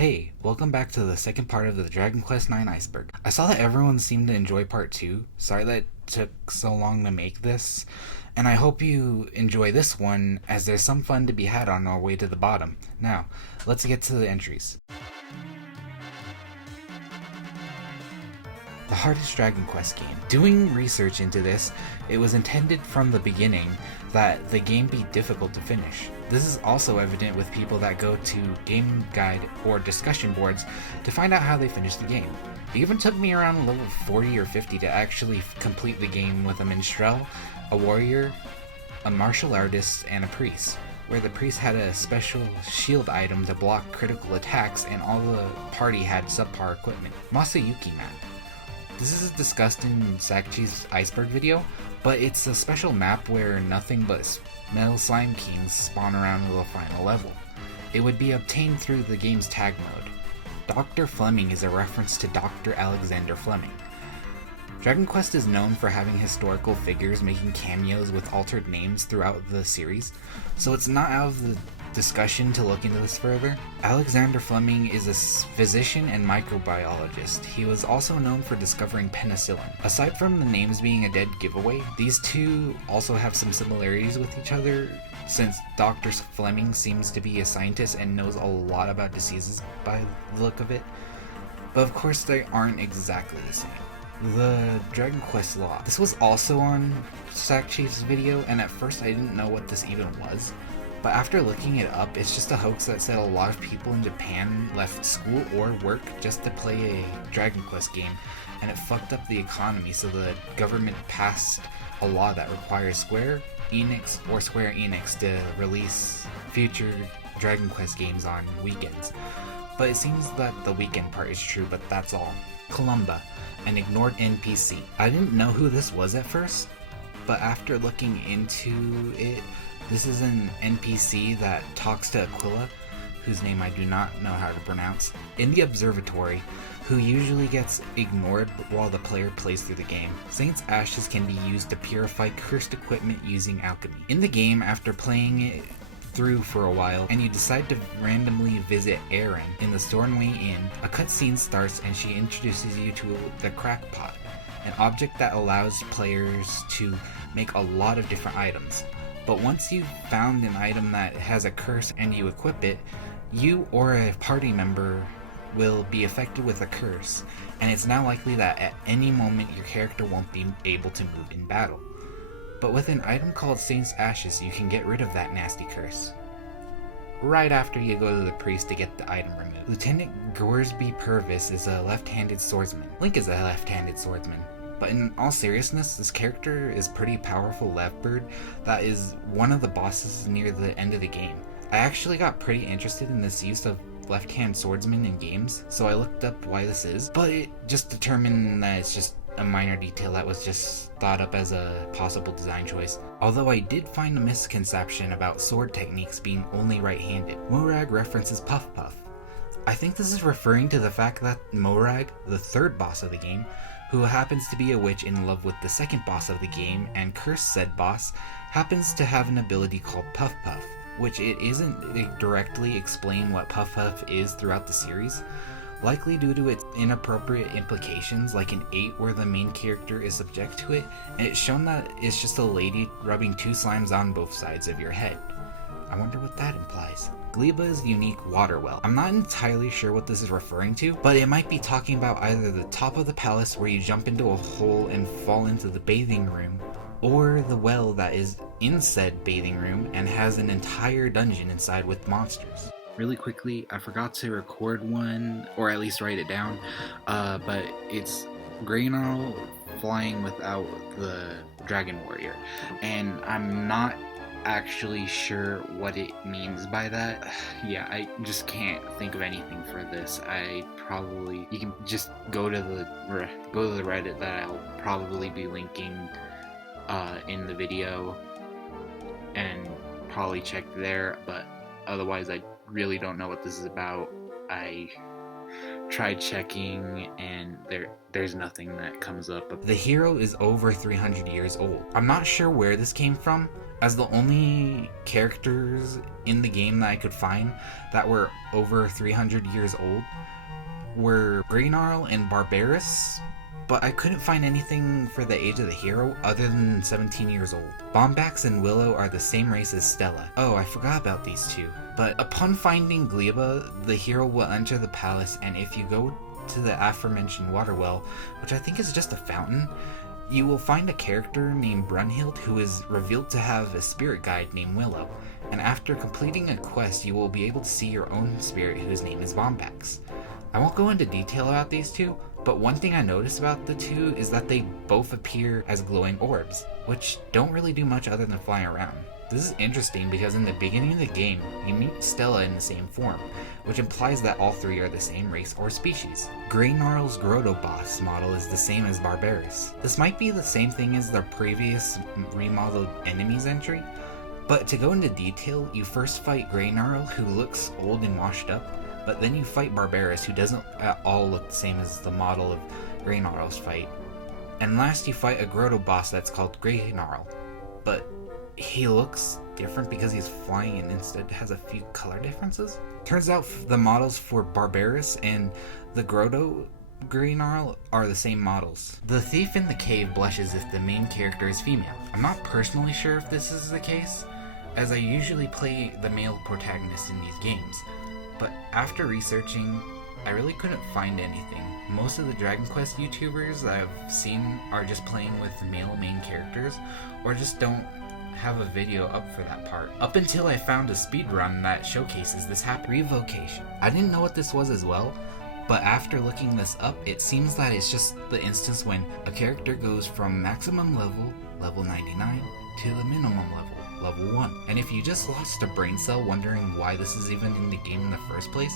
Hey, welcome back to the second part of the Dragon Quest IX Iceberg. I saw that everyone seemed to enjoy part 2. Sorry that it took so long to make this. And I hope you enjoy this one, as there's some fun to be had on our way to the bottom. Now, let's get to the entries. The hardest Dragon Quest game. Doing research into this, it was intended from the beginning that the game be difficult to finish. This is also evident with people that go to game guide or discussion boards to find out how they finish the game. It even took me around level 40 or 50 to actually complete the game with a minstrel, a warrior, a martial artist, and a priest, where the priest had a special shield item to block critical attacks and all the party had subpar equipment. Masayuki map. This is discussed in Sakichi's Iceberg video, but it's a special map where nothing but metal slime kings spawn around the final level. It would be obtained through the game's tag mode. Dr. Fleming is a reference to Dr. Alexander Fleming. Dragon Quest is known for having historical figures making cameos with altered names throughout the series, so it's not out of the discussion to look into this further. Alexander Fleming is a physician and microbiologist. He was also known for discovering penicillin. Aside from the names being a dead giveaway, these two also have some similarities with each other, since Dr. Fleming seems to be a scientist and knows a lot about diseases by the look of it. But of course they aren't exactly the same. The Dragon Quest law. This was also on Sakichi's video, and at first I didn't know what this even was. But after looking it up, it's just a hoax that said a lot of people in Japan left school or work just to play a Dragon Quest game, and it fucked up the economy, so the government passed a law that requires Square Enix or Square Enix to release future Dragon Quest games on weekends. But it seems that the weekend part is true, but that's all. Columba, an ignored NPC. I didn't know who this was at first, but after looking into it, this is an NPC that talks to Aquila, whose name I do not know how to pronounce, in the observatory, who usually gets ignored while the player plays through the game. Saint's ashes can be used to purify cursed equipment using alchemy. In the game, after playing it through for a while, and you decide to randomly visit Erin in the Stornway Inn, a cutscene starts and she introduces you to the Crackpot, an object that allows players to make a lot of different items. But once you've found an item that has a curse and you equip it, you or a party member will be affected with a curse, and it's now likely that at any moment your character won't be able to move in battle. But with an item called Saint's Ashes, you can get rid of that nasty curse right after you go to the priest to get the item removed. Lieutenant Gorsby Purvis is a left-handed swordsman. Link is a left-handed swordsman. But in all seriousness, this character is pretty powerful left bird that is one of the bosses near the end of the game. I actually got pretty interested in this use of left-hand swordsmen in games, so I looked up why this is, but it just determined that it's just a minor detail that was just thought up as a possible design choice. Although I did find a misconception about sword techniques being only right-handed. Morag references Puff Puff. I think this is referring to the fact that Morag, the third boss of the game, who happens to be a witch in love with the second boss of the game and cursed said boss, happens to have an ability called Puff Puff, which it isn't directly explained what Puff Puff is throughout the series, likely due to its inappropriate implications, like in 8 where the main character is subject to it, and it's shown that it's just a lady rubbing two slimes on both sides of your head. I wonder what that implies. Gleba's unique water well. I'm not entirely sure what this is referring to, but it might be talking about either the top of the palace where you jump into a hole and fall into the bathing room, or the well that is in said bathing room and has an entire dungeon inside with monsters. Really quickly, I forgot to record one, or at least write it down, but it's Granola flying without the dragon warrior, and I'm not actually sure what it means by that. Yeah, I just can't think of anything for this. You can just go to the Reddit that I'll probably be linking in the video, and probably check there, but otherwise I really don't know what this is about. I tried checking and there's nothing that comes up. The hero is over 300 years old. I'm not sure where this came from, as the only characters in the game that I could find that were over 300 years old were Granola and Barbarous, but I couldn't find anything for the age of the hero other than 17 years old. Bombax and Willow are the same race as Stella. Oh, I forgot about these two. But upon finding Gleba, the hero will enter the palace, and if you go to the aforementioned water well, which I think is just a fountain, you will find a character named Brunhild who is revealed to have a spirit guide named Willow, and after completing a quest you will be able to see your own spirit whose name is Bombax. I won't go into detail about these two, but one thing I noticed about the two is that they both appear as glowing orbs, which don't really do much other than fly around. This is interesting because in the beginning of the game, you meet Stella in the same form, which implies that all three are the same race or species. Granola's Grotto boss model is the same as Barbarous. This might be the same thing as the previous remodeled enemies entry, but to go into detail, you first fight Granola, who looks old and washed up, but then you fight Barbarous, who doesn't at all look the same as the model of Granola's fight. And last you fight a Grotto boss that's called Granola, but he looks different because he's flying and instead has a few color differences. Turns out the models for Barbarous and the Grotto Granola are the same models. The thief in the cave blushes if the main character is female. I'm not personally sure if this is the case, as I usually play the male protagonist in these games, but after researching, I really couldn't find anything. Most of the Dragon Quest YouTubers that I've seen are just playing with male main characters, or just don't have a video up for that part. Up until I found a speedrun that showcases this Revocation. I didn't know what this was as well, but after looking this up, it seems that it's just the instance when a character goes from maximum level 99, to the minimum level 1. And if you just lost a brain cell wondering why this is even in the game in the first place,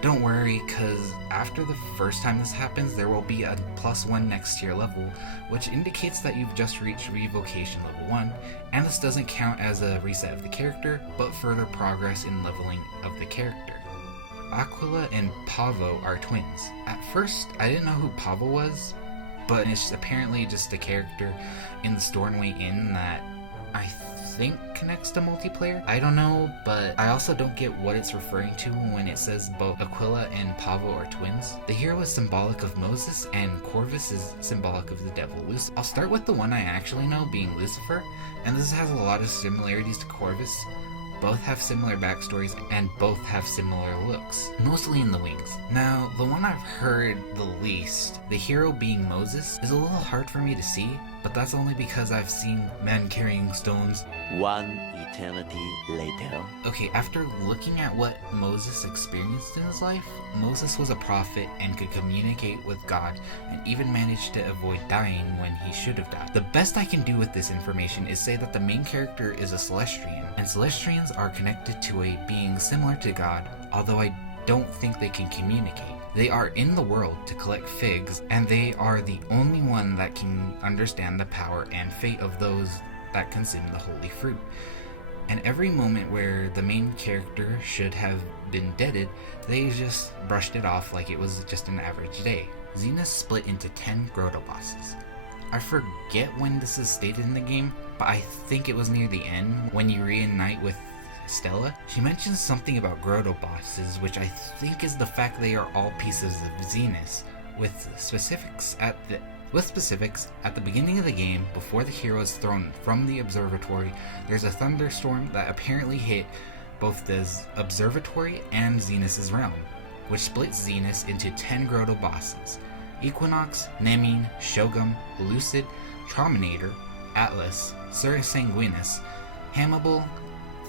don't worry, cause after the first time this happens, there will be a +1 next to your level, which indicates that you've just reached Revocation level 1, and this doesn't count as a reset of the character, but further progress in leveling of the character. Aquila and Pavo are twins. At first, I didn't know who Pavo was, but it's apparently just a character in the Stornway Inn that I think connects to multiplayer. I don't know, but I also don't get what it's referring to when it says both Aquila and Pavo are twins. The hero is symbolic of Moses, and Purvis is symbolic of the devil Lucifer. I'll start with the one I actually know, being Lucifer, and this has a lot of similarities to Purvis. Both have similar backstories, and both have similar looks, mostly in the wings. Now, the one I've heard the least, the hero being Moses, is a little hard for me to see, but that's only because I've seen men carrying stones. One eternity later. Okay, after looking at what Moses experienced in his life, Moses was a prophet and could communicate with God, and even managed to avoid dying when he should have died. The best I can do with this information is say that the main character is a Celestian, and Celestians are connected to a being similar to God, although I don't think they can communicate. They are in the world to collect figs, and they are the only one that can understand the power and fate of those that consume the holy fruit. And every moment where the main character should have been deaded, they just brushed it off like it was just an average day. Xena split into 10 Grotto bosses. I forget when this is stated in the game, but I think it was near the end when you reunite with Stella. She mentions something about Grotto bosses, which I think is the fact they are all pieces of Xenos, with specifics at the beginning of the game. Before the hero is thrown from the observatory, there's a thunderstorm that apparently hit both the observatory and Xenos' realm, which splits Xenos into 10 Grotto bosses: Equinox, Nemine, Shogun, Lucid, Trominator, Atlas, Sir Sanguinus, Hannibal,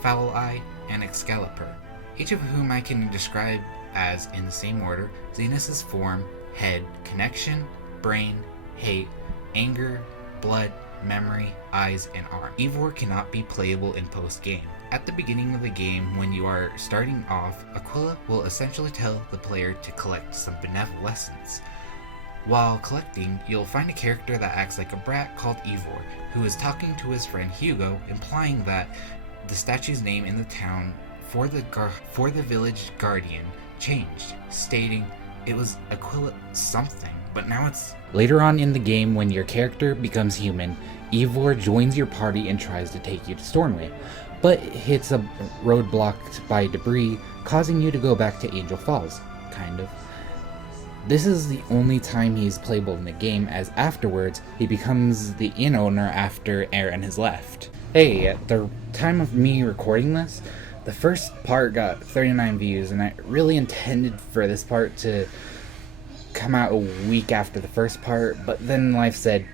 Foul Eye, and Excalibur, each of whom I can describe as, in the same order, Xenos' form, head, connection, brain, hate, anger, blood, memory, eyes, and arm. Ivor cannot be playable in post-game. At the beginning of the game, when you are starting off, Aquila will essentially tell the player to collect some benevolence. While collecting, you'll find a character that acts like a brat called Ivor, who is talking to his friend Hugo, implying that the statue's name in the town for the village guardian changed, stating, It was Aquila something, but now it's... Later on in the game, when your character becomes human, Ivor joins your party and tries to take you to Stornway, but hits a road blocked by debris, causing you to go back to Angel Falls, kind of. This is the only time he's playable in the game, as afterwards, he becomes the inn owner after Aaron has left. Hey, at the time of me recording this, the first part got 39 views, and I really intended for this part to come out a week after the first part, but then life said...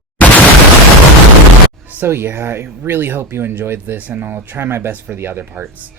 So yeah, I really hope you enjoyed this, and I'll try my best for the other parts.